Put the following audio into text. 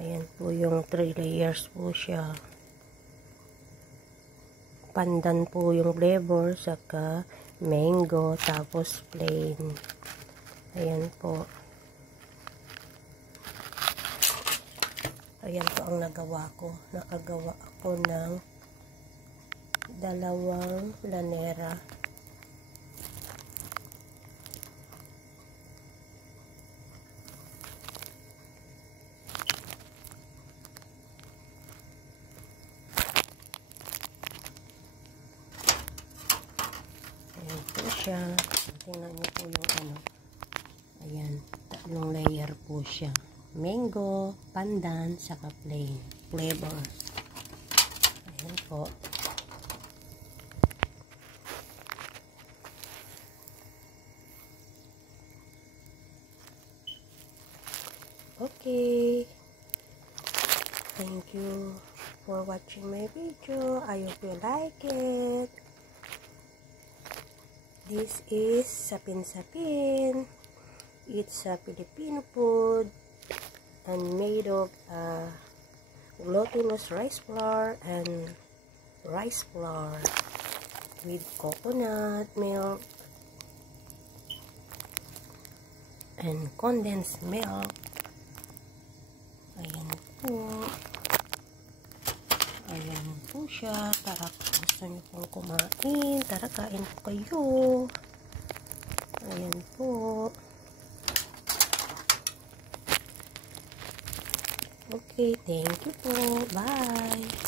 Ayan po yung 3 layers po siya. Pandan po yung flavor, saka mango, tapos plain. Ayan po. Ayan po ang nagawa ko. Nakagawa ako ng 2 lanera. Ayan po siya. Tingnan niyo po yung ano. Ayan. 3 layer po siya. Mango, pandan, saka plain flavor. Ayan po. Okay. Thank you for watching my video. I hope you like it. This is sapin-sapin. It's a Filipino food and made of glutinous rice flour and rice flour with coconut milk and condensed milk. Ayan po. Ayan po siya. Tara, gusto nyo pong kumain. Tara, kain po kayo. Ayan po. Okay, thank you po. Bye.